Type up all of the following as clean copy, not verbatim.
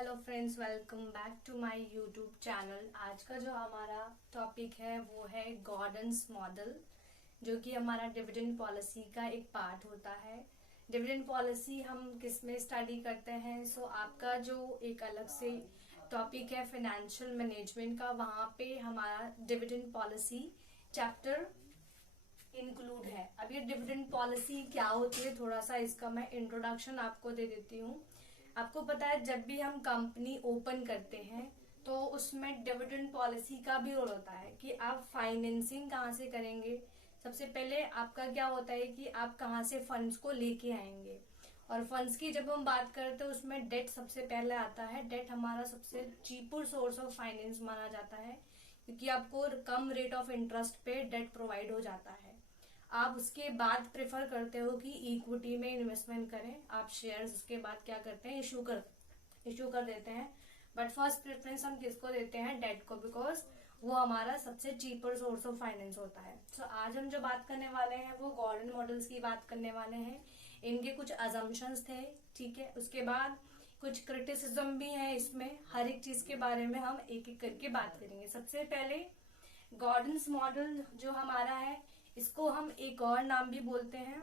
Hello friends, welcome back to my YouTube channel. आज का जो हमारा टॉपिक है वो है गॉर्डन्स मॉडल, जो कि हमारा डिविडेंड पॉलिसी का एक पार्ट होता है। डिविडेंड पॉलिसी हम किस में स्टडी करते हैं? सो आपका जो एक अलग से टॉपिक है फाइनेंशियल मैनेजमेंट का, वहाँ पे हमारा डिविडेंड पॉलिसी चैप्टर इंक्लूड है। अब ये डिविडेंड पॉलिसी क्या होती है, थोड़ा सा इसका मैं इंट्रोडक्शन आपको दे देती हूँ। आपको पता है जब भी हम कंपनी ओपन करते हैं तो उसमें डिविडेंड पॉलिसी का भी रोल होता है कि आप फाइनेंसिंग कहाँ से करेंगे। सबसे पहले आपका क्या होता है कि आप कहाँ से फंड्स को लेके आएंगे, और फंड्स की जब हम बात करते हैं उसमें डेट सबसे पहले आता है। डेट हमारा सबसे चीपर सोर्स ऑफ फाइनेंस माना जाता है, क्योंकि आपको कम रेट ऑफ इंटरेस्ट पे डेट प्रोवाइड हो जाता है। आप उसके बाद प्रेफर करते हो कि इक्विटी में इन्वेस्टमेंट करें, आप शेयर्स उसके बाद क्या करते हैं, इशू कर देते हैं। बट फर्स्ट प्रेफरेंस हम किसको देते हैं? डेट को, बिकॉज वो हमारा सबसे चीपर सोर्स ऑफ फाइनेंस होता है। सो आज हम जो बात करने वाले हैं वो गॉर्डन मॉडल्स की बात करने वाले हैं। इनके कुछ अजम्पशंस थे, ठीक है। उसके बाद कुछ क्रिटिसिज्म भी है इसमें। हर एक चीज के बारे में हम एक एक करके बात करेंगे। सबसे पहले गॉर्डन्स मॉडल जो हमारा है, इसको हम एक और नाम भी बोलते हैं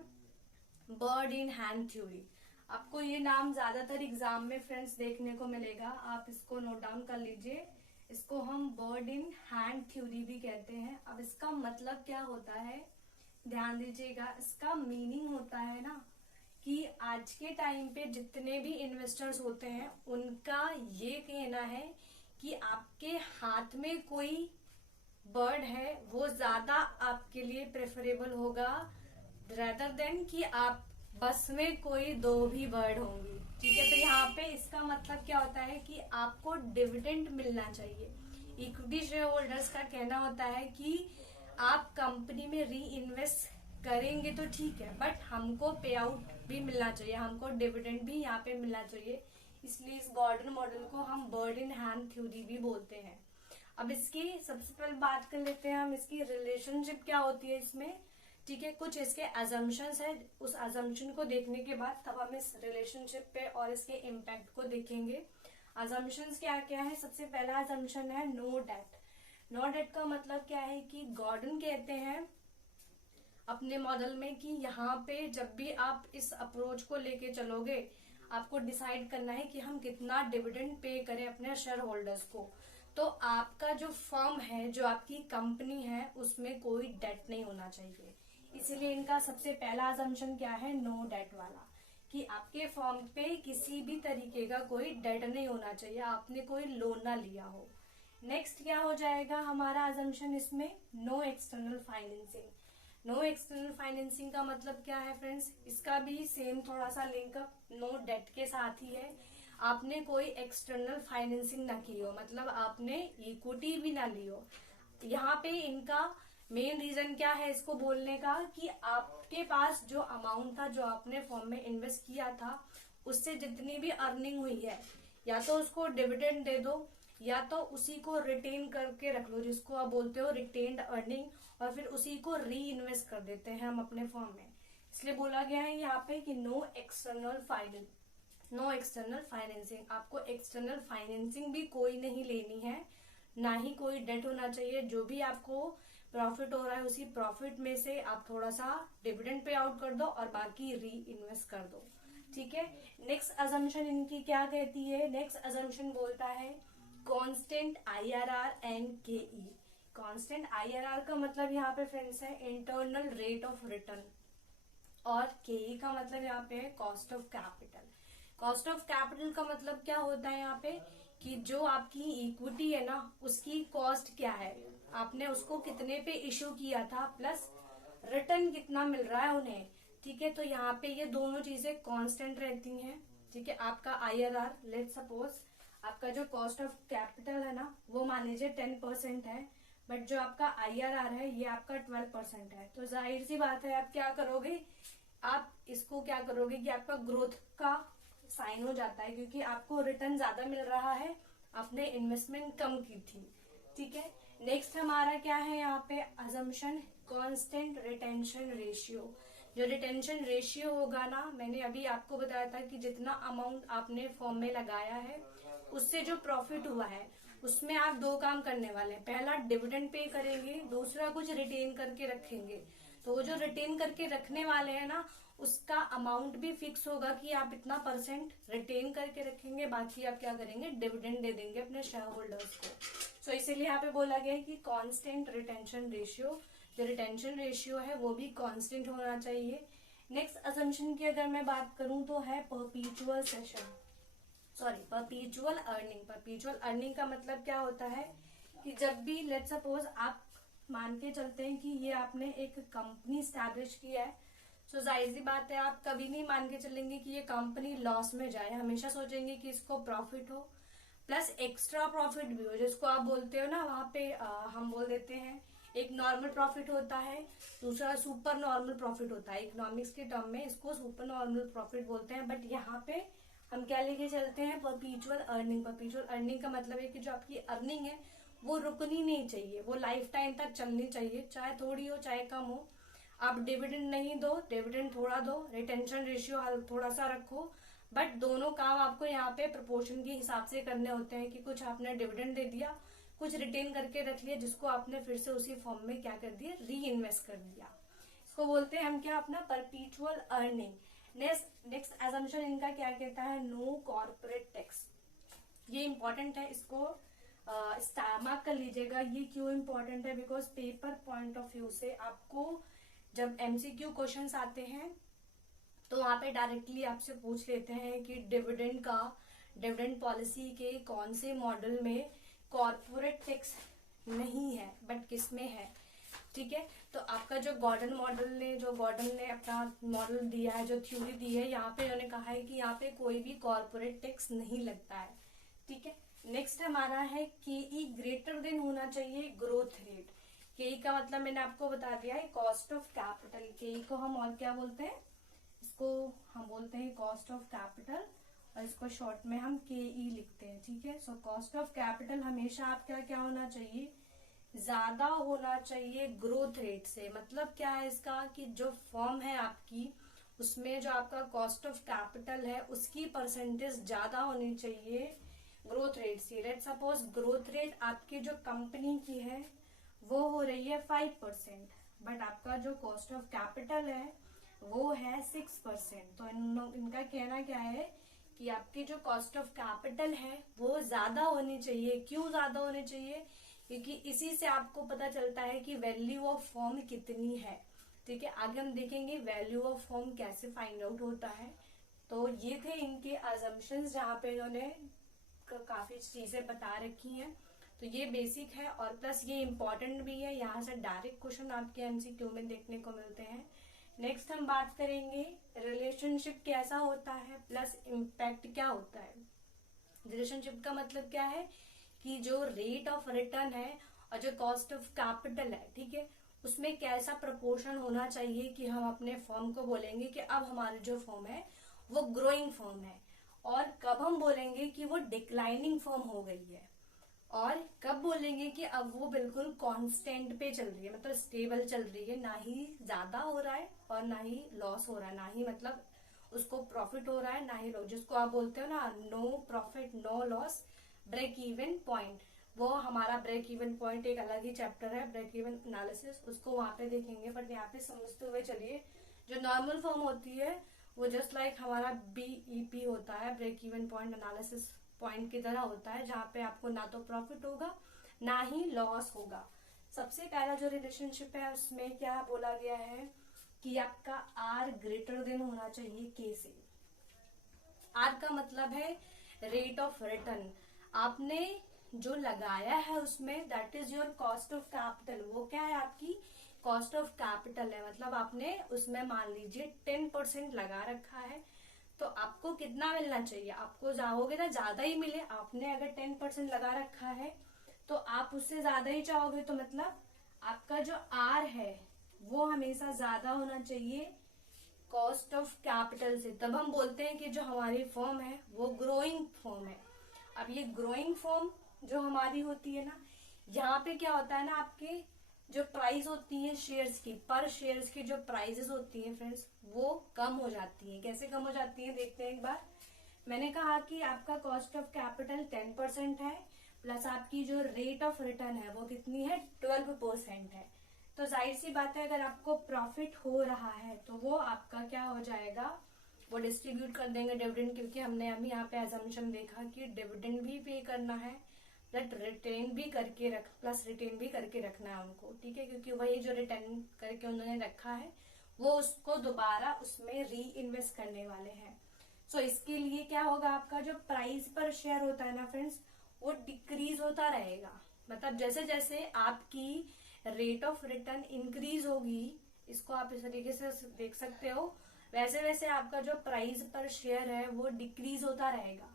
बर्ड इन हैंड थ्योरी। आपको ये नाम ज्यादातर एग्जाम में फ्रेंड्स देखने को मिलेगा, आप इसको नोट डाउन कर लीजिए। इसको हम बर्ड इन हैंड थ्योरी भी कहते हैं। अब इसका मतलब क्या होता है, ध्यान दीजिएगा। इसका मीनिंग होता है ना कि आज के टाइम पे जितने भी इन्वेस्टर्स होते हैं उनका ये कहना है कि आपके हाथ में कोई बर्ड है वो ज्यादा आपके लिए प्रेफरेबल होगा रेदर देन कि आप बस में कोई दो भी बर्ड होंगी, ठीक है। तो यहाँ पे इसका मतलब क्या होता है कि आपको डिविडेंड मिलना चाहिए। इक्विटी शेयर होल्डर्स का कहना होता है कि आप कंपनी में री इन्वेस्ट करेंगे तो ठीक है, बट हमको पे आउट भी मिलना चाहिए, हमको डिविडेंड भी यहाँ पे मिलना चाहिए। इसलिए इस गॉर्डन मॉडल को हम बर्ड इन हैंड थ्योरी भी बोलते हैं। अब इसकी सबसे पहले बात कर लेते हैं हम, इसकी रिलेशनशिप क्या होती है इसमें, ठीक है। कुछ इसके अजम्पशंस है, उस अजम्पशन को देखने के बाद तब हम इस रिलेशनशिप पे और इसके इम्पैक्ट को देखेंगे। अजम्पशंस क्या क्या है? सबसे पहला अजम्पशन है नो डेट। नो डेट का मतलब क्या है कि गॉर्डन कहते हैं अपने मॉडल में कि यहाँ पे जब भी आप इस अप्रोच को लेके चलोगे, आपको डिसाइड करना है कि हम कितना डिविडेंड पे करें अपने शेयर होल्डर्स को, तो आपका जो फर्म है, जो आपकी कंपनी है, उसमें कोई डेट नहीं होना चाहिए। इसीलिए इनका सबसे पहला अजम्पशन क्या है? नो डेट वाला, कि आपके फर्म पे किसी भी तरीके का कोई डेट नहीं होना चाहिए, आपने कोई लोन ना लिया हो। नेक्स्ट क्या हो जाएगा हमारा अजम्पशन इसमें? No external financing. No external financing का मतलब क्या है फ्रेंड्स? इसका भी सेम थोड़ा सा लिंकअप नो डेट के साथ ही है। आपने कोई एक्सटर्नल फाइनेंसिंग ना की हो, मतलब आपने इक्विटी भी ना ली हो। यहाँ पे इनका मेन रीजन क्या है इसको बोलने का, कि आपके पास जो अमाउंट था, जो आपने फर्म में इन्वेस्ट किया था, उससे जितनी भी अर्निंग हुई है, या तो उसको डिविडेंड दे दो, या तो उसी को रिटेन करके रख लो, जिसको आप बोलते हो रिटेन्ड अर्निंग, और फिर उसी को री इन्वेस्ट कर देते हैं हम अपने फर्म में। इसलिए बोला गया है यहाँ पे कि नो एक्सटर्नल फाइनेंसिंग। आपको एक्सटर्नल फाइनेंसिंग भी कोई नहीं लेनी है, ना ही कोई डेट होना चाहिए। जो भी आपको प्रॉफिट हो रहा है उसी प्रॉफिट में से आप थोड़ा सा डिविडेंड पे आउट कर दो और बाकी री इन्वेस्ट कर दो, ठीक है। नेक्स्ट अजम्पशन इनकी क्या कहती है? नेक्स्ट अजम्पशन बोलता है कांस्टेंट आईआरआर एंड केई। कांस्टेंट आईआरआर का मतलब यहाँ पे फ्रेंड्स है इंटरनल रेट ऑफ रिटर्न, और केई का मतलब यहाँ पे है cost of capital. Cost of capital का मतलब क्या होता है यहाँ पे, कि जो आपकी इक्विटी है ना, उसकी कॉस्ट क्या है, आपने उसको कितने पे इश्यू किया था, प्लस रिटर्न कितना मिल रहा है उन्हें, ठीक है। तो यहाँ पे ये दोनों चीजें कांस्टेंट रहती हैं, ठीक है। आपका आईआरआर, लेट सपोज आपका जो कॉस्ट ऑफ कैपिटल है ना, वो मान लीजिए 10% है, बट जो आपका आईआरआर है ये आपका 12% है। तो जाहिर सी बात है आप क्या करोगे, आप इसको क्या करोगे कि आपका ग्रोथ का साइन हो जाता है, क्योंकि आपको रिटर्न ज्यादा मिल रहा है, आपने इन्वेस्टमेंट कम की थी, ठीक है। नेक्स्ट हमारा क्या है यहाँ पे अजम्पशन? Constant retention ratio. जो रिटेंशन रेशियो होगा ना, मैंने अभी आपको बताया था कि जितना अमाउंट आपने फॉर्म में लगाया है उससे जो प्रॉफिट हुआ है उसमें आप दो काम करने वाले हैं। पहला डिविडेंड पे करेंगे, दूसरा कुछ रिटेन करके रखेंगे। तो वो जो रिटेन करके रखने वाले हैं ना, उसका अमाउंट भी फिक्स होगा कि आप इतना परसेंट रिटेन करके रखेंगे, बाकी आप क्या करेंगे, डिविडेंड दे देंगे अपने शेयर होल्डर्स को। सो इसीलिए यहाँ पे बोला गया है कि कांस्टेंट रिटेंशन रेशियो, जो रिटेंशन रेशियो है वो भी कांस्टेंट होना चाहिए। नेक्स्ट असम्पशन की अगर मैं बात करूं तो है परपीचुअल अर्निंग। परपीचुअल अर्निंग का मतलब क्या होता है कि जब भी लेट सपोज आप मान के चलते हैं कि ये आपने एक कंपनी स्टैब्लिश किया है, सो जाहिर सी बात है आप कभी नहीं मान के चलेंगे कि ये कंपनी लॉस में जाए, हमेशा सोचेंगे कि इसको प्रॉफिट हो प्लस एक्स्ट्रा प्रॉफिट भी हो, जिसको आप बोलते हो ना वहाँ पे हम बोल देते हैं एक नॉर्मल प्रॉफिट होता है, दूसरा सुपर नॉर्मल प्रॉफिट होता है। इकोनॉमिक्स के टर्म में इसको सुपर नॉर्मल प्रॉफिट बोलते हैं, बट यहाँ पे हम क्या लेके चलते हैं, परपीचुअल अर्निंग। परपीचुअल अर्निंग का मतलब है कि जो आपकी अर्निंग है वो रुकनी नहीं चाहिए, वो लाइफ टाइम तक चलनी चाहिए, चाहे थोड़ी हो चाहे कम हो। आप डिविडेंड नहीं दो, डिविडेंड थोड़ा दो, रिटेंशन रेशियो थोड़ा सा रखो, बट दोनों काम आपको यहाँ पे प्रोपोर्शन के हिसाब से करने होते हैं कि कुछ आपने डिविडेंड दे दिया, कुछ रिटेन करके रख लिया, जिसको आपने फिर से उसी फॉर्म में क्या कर दिया, री इन्वेस्ट कर दिया। इसको बोलते हैं हम क्या, अपना परपीचुअल अर्निंग। नेक्स्ट असम्पशन इनका क्या कहता है, नो कॉर्पोरेट टैक्स। ये इंपॉर्टेंट है, इसको मार्क कर लीजिएगा। ये क्यों इंपॉर्टेंट है, because paper point of view से आपको जब एमसीक्यू क्वेश्चंस आते हैं तो वहां पे डायरेक्टली आपसे पूछ लेते हैं कि डिविडेंड पॉलिसी के कौन से मॉडल में कॉर्पोरेट टैक्स नहीं है बट किस में है। ठीक है, तो आपका जो गॉर्डन ने अपना मॉडल दिया है, जो थ्योरी दी है, यहाँ पे उन्होंने कहा है कि यहाँ पे कोई भी कॉर्पोरेट टैक्स नहीं लगता है। ठीक है, नेक्स्ट हमारा है केई ग्रेटर देन होना चाहिए ग्रोथ रेट। केई का मतलब मैंने आपको बता दिया है, कॉस्ट ऑफ कैपिटल। केई को हम और क्या बोलते हैं, इसको हम बोलते हैं कॉस्ट ऑफ कैपिटल, और इसको शॉर्ट में हम केई लिखते हैं। ठीक है, सो कॉस्ट ऑफ कैपिटल हमेशा आपका क्या होना चाहिए, ज्यादा होना चाहिए ग्रोथ रेट से। मतलब क्या है इसका, कि जो फॉर्म है आपकी उसमें जो आपका कॉस्ट ऑफ कैपिटल है उसकी परसेंटेज ज्यादा होनी चाहिए ग्रोथ रेट से। लेट सपोज ग्रोथ रेट आपकी जो कंपनी की है वो हो रही है 5%, बट आपका जो कॉस्ट ऑफ कैपिटल है वो है 6%। तो इनका कहना क्या है कि आपकी जो कॉस्ट ऑफ कैपिटल है वो ज्यादा होनी चाहिए। क्यों ज्यादा होनी चाहिए, क्योंकि इसी से आपको पता चलता है कि वैल्यू ऑफ फॉर्म कितनी है। ठीक है, आगे हम देखेंगे वैल्यू ऑफ फॉर्म कैसे फाइंड आउट होता है। तो ये थे इनके अजम्पशंस, जहाँ पे इन्होंने काफी चीजें बता रखी हैं। तो ये बेसिक है और प्लस ये इम्पोर्टेंट भी है, यहाँ से डायरेक्ट क्वेश्चन आपके एमसीक्यू में देखने को मिलते हैं। नेक्स्ट हम बात करेंगे रिलेशनशिप कैसा होता है प्लस इम्पैक्ट क्या होता है। रिलेशनशिप का मतलब क्या है कि जो रेट ऑफ रिटर्न है और जो कॉस्ट ऑफ कैपिटल है, ठीक है, उसमें कैसा प्रपोर्शन होना चाहिए कि हम अपने फर्म को बोलेंगे कि अब हमारी जो फर्म है वो ग्रोइंग फर्म है, और कब हम बोलेंगे कि वो डिक्लाइनिंग फर्म हो गई है, और कब बोलेंगे कि अब वो बिल्कुल कांस्टेंट पे चल रही है, मतलब स्टेबल चल रही है, ना ही ज्यादा हो रहा है और ना ही लॉस हो रहा है, ना ही मतलब उसको प्रॉफिट हो रहा है ना ही लॉस, जिसको आप बोलते हो ना no profit no loss break even point. वो हमारा ब्रेक इवन पॉइंट एक अलग ही चैप्टर है, ब्रेक इवन एनालिसिस, उसको वहां पे देखेंगे। बट यहाँ पे समझते हुए चलिए, जो नॉर्मल फॉर्म होती है वो जस्ट लाइक हमारा BEP होता है, break even point analysis point की तरह होता है, जहाँ पे आपको ना तो प्रॉफिट होगा ना ही लॉस होगा। सबसे पहला जो रिलेशनशिप है उसमें क्या बोला गया है कि आपका R ग्रेटर देन होना चाहिए K से। R का मतलब है रेट ऑफ रिटर्न। आपने जो लगाया है उसमें that is your cost of capital, वो क्या है आपकी कॉस्ट ऑफ कैपिटल है। मतलब आपने उसमें मान लीजिए 10% लगा रखा है, तो आपको कितना मिलना चाहिए, आपको चाहोगे ना ज्यादा ही मिले। आपने अगर 10% लगा रखा है तो आप उससे ज्यादा ही चाहोगे, तो मतलब आपका जो R है वो हमेशा ज्यादा होना चाहिए कॉस्ट ऑफ कैपिटल से। तब हम बोलते हैं कि जो हमारी फर्म है वो ग्रोइंग फर्म है। अब ये ग्रोइंग फर्म जो हमारी होती है ना, यहाँ पे क्या होता है ना, आपके जो प्राइस होती है शेयर्स की, पर शेयर्स की जो प्राइजेस होती हैं फ्रेंड्स, वो कम हो जाती हैं। कैसे कम हो जाती हैं देखते हैं एक बार। मैंने कहा कि आपका कॉस्ट ऑफ कैपिटल 10% है, प्लस आपकी जो रेट ऑफ रिटर्न है वो कितनी है, 12% है। तो जाहिर सी बात है अगर आपको प्रॉफिट हो रहा है तो वो आपका क्या हो जाएगा, वो डिस्ट्रीब्यूट कर देंगे डिविडेंड, क्योंकि हमने अभी यहाँ पे एजम्पशन देखा कि डिविडेंड भी पे करना है, रिटेन भी करके प्लस रिटेन भी करके रखना है उनको, ठीक है, क्योंकि वही जो रिटर्न करके उन्होंने रखा है वो उसको दोबारा उसमें री इन्वेस्ट करने वाले हैं। सो इसके लिए क्या होगा, आपका जो प्राइस पर शेयर होता है ना फ्रेंड्स, वो डिक्रीज होता रहेगा। मतलब जैसे जैसे आपकी रेट ऑफ रिटर्न इंक्रीज होगी, इसको आप इस तरीके से देख सकते हो, वैसे वैसे आपका जो प्राइस पर शेयर है वो डिक्रीज होता रहेगा।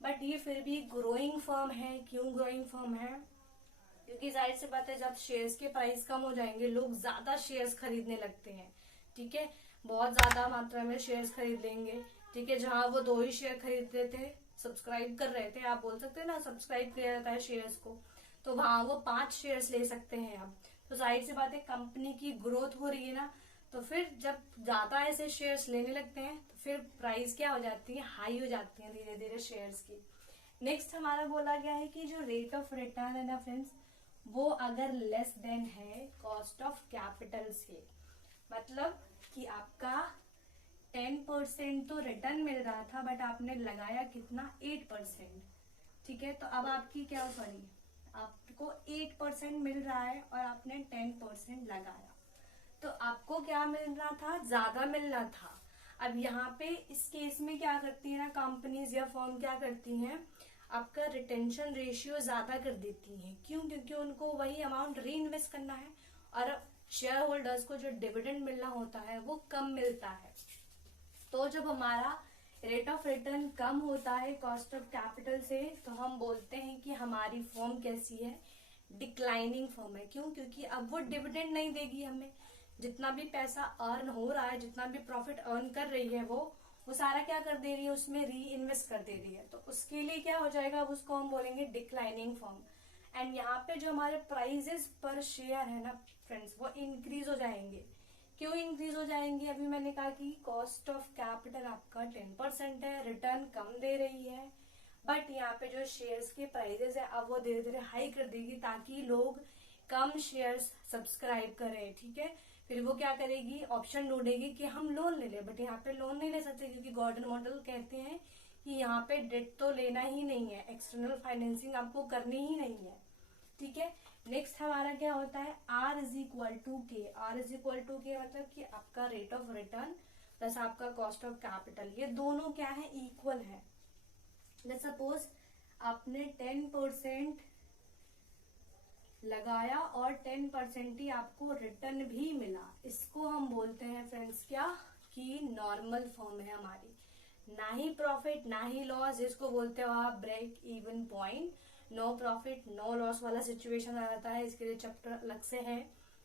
बट ये फिर भी ग्रोइंग फर्म है। क्यों ग्रोइंग फर्म है, क्योंकि जाहिर सी बात है जब शेयर्स के प्राइस कम हो जाएंगे लोग ज्यादा शेयर्स खरीदने लगते हैं, ठीक है, बहुत ज्यादा मात्रा में शेयर्स खरीद लेंगे, ठीक है। जहां वो 2 ही शेयर खरीदते थे, सब्सक्राइब कर रहे थे, आप बोल सकते हैं ना सब्सक्राइब किया जाता है शेयर्स को, तो वहां वो 5 शेयर्स ले सकते हैं अब। तो जाहिर सी बात है कंपनी की ग्रोथ हो रही है ना, तो फिर जब ज्यादा ऐसे शेयर्स लेने लगते हैं तो फिर प्राइस क्या हो जाती है, हाई हो जाती है धीरे धीरे शेयर्स की। नेक्स्ट हमारा बोला गया है कि जो रेट ऑफ रिटर्न है ना फ्रेंड्स, वो अगर लेस देन है कॉस्ट ऑफ कैपिटल से, मतलब कि आपका 10% तो रिटर्न मिल रहा था बट आपने लगाया कितना, 8%, ठीक है। तो अब आपकी क्या, सॉरी, आपको 8% मिल रहा है और आपने 10% लगाया, तो आपको क्या मिल रहा था, ज्यादा मिल रहा था। अब यहाँ पे इस केस में क्या करती है ना कंपनीज या फर्म, क्या करती हैं, आपका रिटेंशन रेशियो ज्यादा कर देती हैं। क्यों, क्योंकि उनको वही अमाउंट री इन्वेस्ट करना है और शेयर होल्डर्स को जो डिविडेंड मिलना होता है वो कम मिलता है। तो जब हमारा रेट ऑफ रिटर्न कम होता है कॉस्ट ऑफ कैपिटल से, तो हम बोलते हैं कि हमारी फर्म कैसी है, डिक्लाइनिंग फर्म है। क्यों, क्योंकि अब वो डिविडेंड नहीं देगी हमें, जितना भी पैसा अर्न हो रहा है, जितना भी प्रॉफिट अर्न कर रही है वो सारा क्या कर दे रही है, उसमें री इन्वेस्ट कर दे रही है। तो उसके लिए क्या हो जाएगा, उसको हम बोलेंगे डिक्लाइनिंग फर्म। एंड यहाँ पे जो हमारे प्राइजेस पर शेयर है ना फ्रेंड्स, वो इंक्रीज हो जाएंगे। क्यों इंक्रीज हो जाएंगे, अभी मैंने कहा कि कॉस्ट ऑफ कैपिटल आपका 10% है, रिटर्न कम दे रही है, बट यहाँ पे जो शेयर्स के प्राइजेस है अब वो धीरे धीरे हाई कर देगी ताकि लोग कम शेयर्स सब्सक्राइब करें, ठीक है। फिर वो क्या करेगी, ऑप्शन ढूंढेगी कि हम लोन ले लें, बट यहाँ पे लोन नहीं ले सकते क्योंकि गॉर्डन मॉडल कहते हैं कि यहाँ पे डेट तो लेना ही नहीं है, एक्सटर्नल फाइनेंसिंग आपको करनी ही नहीं है, ठीक है। नेक्स्ट हमारा क्या होता है, R इज इक्वल टू के। R इज इक्वल टू के मतलब कि आपका रेट ऑफ रिटर्न प्लस आपका कॉस्ट ऑफ कैपिटल, ये दोनों क्या है, इक्वल है। लेट्स सपोज आपने 10% लगाया और 10% ही आपको रिटर्न भी मिला, इसको हम बोलते हैं फ्रेंड्स क्या, कि नॉर्मल फॉर्म है हमारी, ना ही प्रॉफिट ना ही लॉस, जिसको बोलते हो आप break even point. No profit no loss वाला सिचुएशन आ जाता है, इसके लिए चैप्टर अलग से है,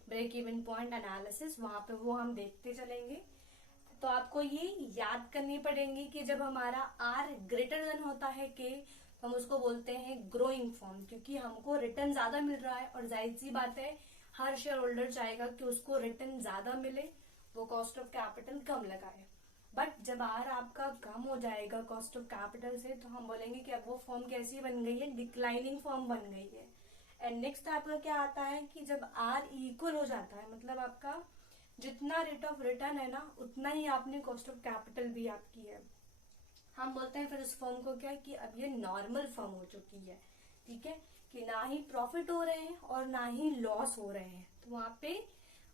ब्रेक इवन पॉइंट एनालिसिस, वहां पे वो हम देखते चलेंगे। तो आपको ये याद करनी पड़ेगी कि जब हमारा R ग्रेटर देन होता है के, हम उसको बोलते हैं ग्रोइंग फॉर्म, क्योंकि हमको रिटर्न ज्यादा मिल रहा है और जाहिर सी बात है हर शेयर होल्डर चाहेगा कि उसको रिटर्न ज्यादा मिले, वो कॉस्ट ऑफ कैपिटल कम लगाए। बट जब R आपका कम हो जाएगा कॉस्ट ऑफ कैपिटल से, तो हम बोलेंगे कि अब वो फॉर्म कैसी बन गई है, डिक्लाइनिंग फॉर्म बन गई है। एंड नेक्स्ट आपका क्या आता है कि जब R इक्वल हो जाता है, मतलब आपका जितना रेट ऑफ रिटर्न है ना उतना ही आपने कॉस्ट ऑफ कैपिटल भी आपकी है, हम बोलते हैं फिर उस फर्म को क्या, कि अब ये नॉर्मल फर्म हो चुकी है, ठीक है, कि ना ही प्रॉफिट हो रहे हैं और ना ही लॉस हो रहे हैं, तो वहां पे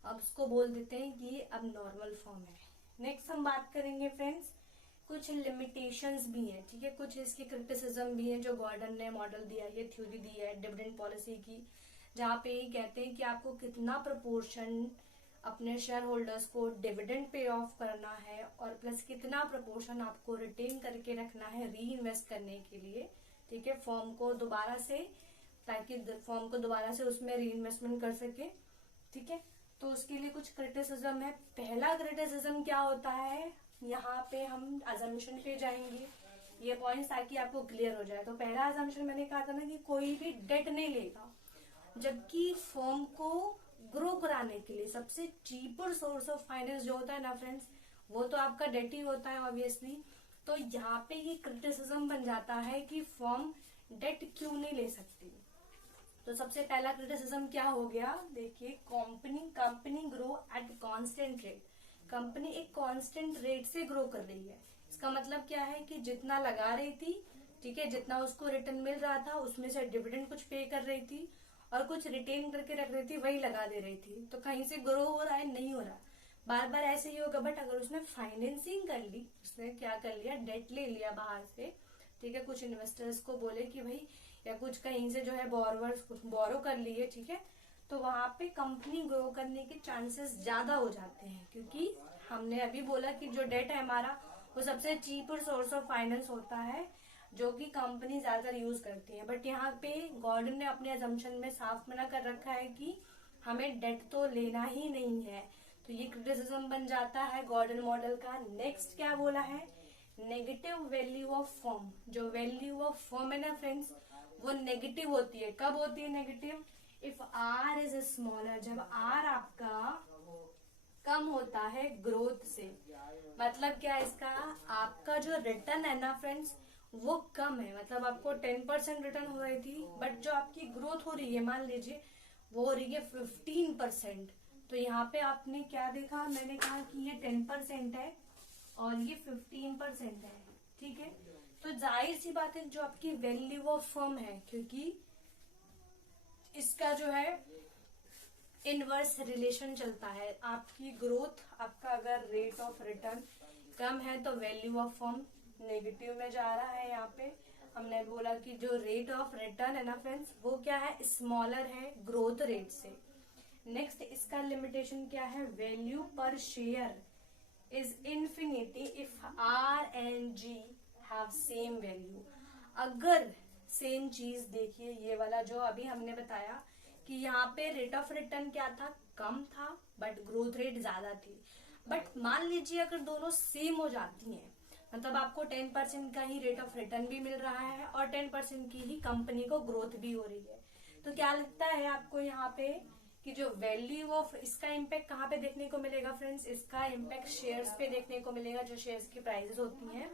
अब उसको बोल देते हैं कि ये अब नॉर्मल फर्म है। नेक्स्ट हम बात करेंगे फ्रेंड्स, कुछ लिमिटेशंस भी हैं, ठीक है, कुछ इसके क्रिटिसिज्म भी हैं जो गॉर्डन ने मॉडल दिया है, थ्योरी दी है डिविडेंड पॉलिसी की, जहाँ पे ये कहते हैं कि आपको कितना प्रपोर्शन अपने शेयर होल्डर्स को डिविडेंड पे ऑफ करना है और प्लस कितना प्रपोर्शन आपको रिटेन करके रखना है री इन्वेस्ट करने के लिए, ठीक है, फॉर्म को दोबारा से, ताकि फॉर्म को दोबारा से उसमें री इन्वेस्टमेंट कर सके, ठीक है। तो उसके लिए कुछ क्रिटिसिज्म है। पहला क्रिटिसिज्म क्या होता है, यहाँ पे हम अजम्पशन पे जाएंगे ये पॉइंट्स ताकि आपको क्लियर हो जाए। तो पहला अजम्पशन मैंने कहा था ना कि कोई भी डेट नहीं लेगा, जबकि फर्म को ग्रो कराने के लिए सबसे चीपर सोर्स ऑफ फाइनेंस जो होता है ना फ्रेंड्स, वो तो आपका डेट ही होता है ऑब्वियसली। तो यहाँ पे ये क्रिटिसिज्म बन जाता है कि फर्म डेट क्यों नहीं ले सकती। तो सबसे पहला क्रिटिसिज्म क्या हो गया, देखिए, company grow at constant rate. Company एक कांस्टेंट रेट से ग्रो कर रही है। इसका मतलब क्या है कि जितना लगा रही थी, ठीक है, जितना उसको रिटर्न मिल रहा था उसमें से डिविडेंड कुछ पे कर रही थी और कुछ रिटेन करके रख रही थी, वही लगा दे रही थी। तो कहीं से ग्रो हो रहा है, नहीं हो रहा, बार बार ऐसे ही होगा। बट अगर उसने फाइनेंसिंग कर ली, उसने क्या कर लिया, डेट ले लिया बाहर से, ठीक है, कुछ इन्वेस्टर्स को बोले कि भाई, या कुछ कहीं से जो है बोरोवर्स कुछ बोरो कर लिए, ठीक है, तो वहां पे कंपनी ग्रो करने के चांसेस ज्यादा हो जाते हैं। क्योंकि हमने अभी बोला कि जो डेट है हमारा, वो सबसे चीपर सोर्स ऑफ फाइनेंस होता है जो कि कंपनी ज्यादातर यूज करती है। बट यहाँ पे गॉर्डन ने अपने अजम्पशन में साफ मना कर रखा है कि हमें डेट तो लेना ही नहीं है। तो ये क्रिटिसिज्म बन जाता है गॉर्डन मॉडल का। नेक्स्ट क्या बोला है, नेगेटिव वैल्यू ऑफ फर्म। जो वैल्यू ऑफ फर्म है ना फ्रेंड्स, वो नेगेटिव होती है। कब होती है negative, if R is smaller, जब आर आपका कम होता है ग्रोथ से। मतलब क्या है इसका, आपका जो रिटर्न है ना फ्रेंड्स, वो कम है। मतलब आपको 10% रिटर्न हो रही थी, बट जो आपकी ग्रोथ हो रही है, मान लीजिए वो हो रही है 15%। तो यहाँ पे आपने क्या देखा, मैंने कहा कि ये 10% है और ये 15% है, ठीक है। तो जाहिर सी बात है जो आपकी वैल्यू ऑफ फर्म है, क्योंकि इसका जो है इनवर्स रिलेशन चलता है। आपकी ग्रोथ, आपका अगर रेट ऑफ रिटर्न कम है तो वैल्यू ऑफ फर्म नेगेटिव में जा रहा है। यहाँ पे हमने बोला कि जो रेट ऑफ रिटर्न है ना फ्रेंड्स, वो क्या है, स्मॉलर है ग्रोथ रेट से। नेक्स्ट इसका लिमिटेशन क्या है, value per share is infinity if R and G have same value. अगर सेम चीज, देखिए ये वाला जो अभी हमने बताया कि यहाँ पे रेट ऑफ रिटर्न क्या था, कम था, बट ग्रोथ रेट ज्यादा थी। बट मान लीजिए अगर दोनों सेम हो जाती हैं, मतलब आपको 10% का ही रेट ऑफ रिटर्न भी मिल रहा है और 10% की ही कंपनी को ग्रोथ भी हो रही है, तो क्या लगता है आपको यहाँ पे कि जो वैल्यू ऑफ, इसका इम्पैक्ट कहाँ पे देखने को मिलेगा फ्रेंड्स, इसका इम्पैक्ट शेयर्स पे देखने को मिलेगा। जो शेयर्स की प्राइसेस होती हैं,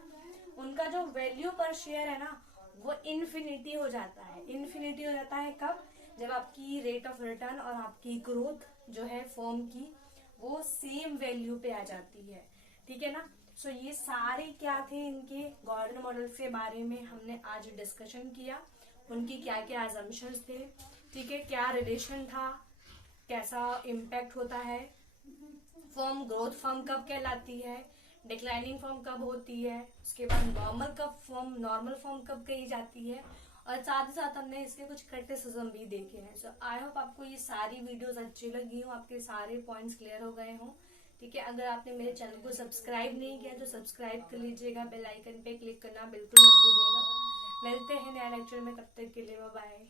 उनका जो वैल्यू पर शेयर है ना, वो इन्फिनिटी हो जाता है। इन्फिनिटी हो जाता है कब, जब आपकी रेट ऑफ रिटर्न और आपकी ग्रोथ जो है फर्म की, वो सेम वैल्यू पे आ जाती है, ठीक है ना। सो ये सारे क्या थे, इनके गॉर्डन मॉडल के बारे में हमने आज डिस्कशन किया। उनकी क्या क्या अजम्पशंस थे, ठीक है, क्या रिलेशन था, कैसा इम्पैक्ट होता है, फर्म ग्रोथ फर्म कब कहलाती है, डिक्लाइनिंग फर्म कब होती है, उसके बाद नॉर्मल फर्म कब कही जाती है, और साथ ही साथ हमने इसके कुछ क्रिटिसिज्म भी देखे हैं। सो आई होप आपको ये सारी वीडियोस अच्छी लगी हो, आपके सारे पॉइंट्स क्लियर हो गए हों, ठीक है। अगर आपने मेरे चैनल को सब्सक्राइब नहीं किया तो सब्सक्राइब कर लीजिएगा, बेल आइकन पे क्लिक करना बिल्कुल मत भूलिएगा। मिलते हैं नया लेक्चर में, तब तक के लिए बाय बाय।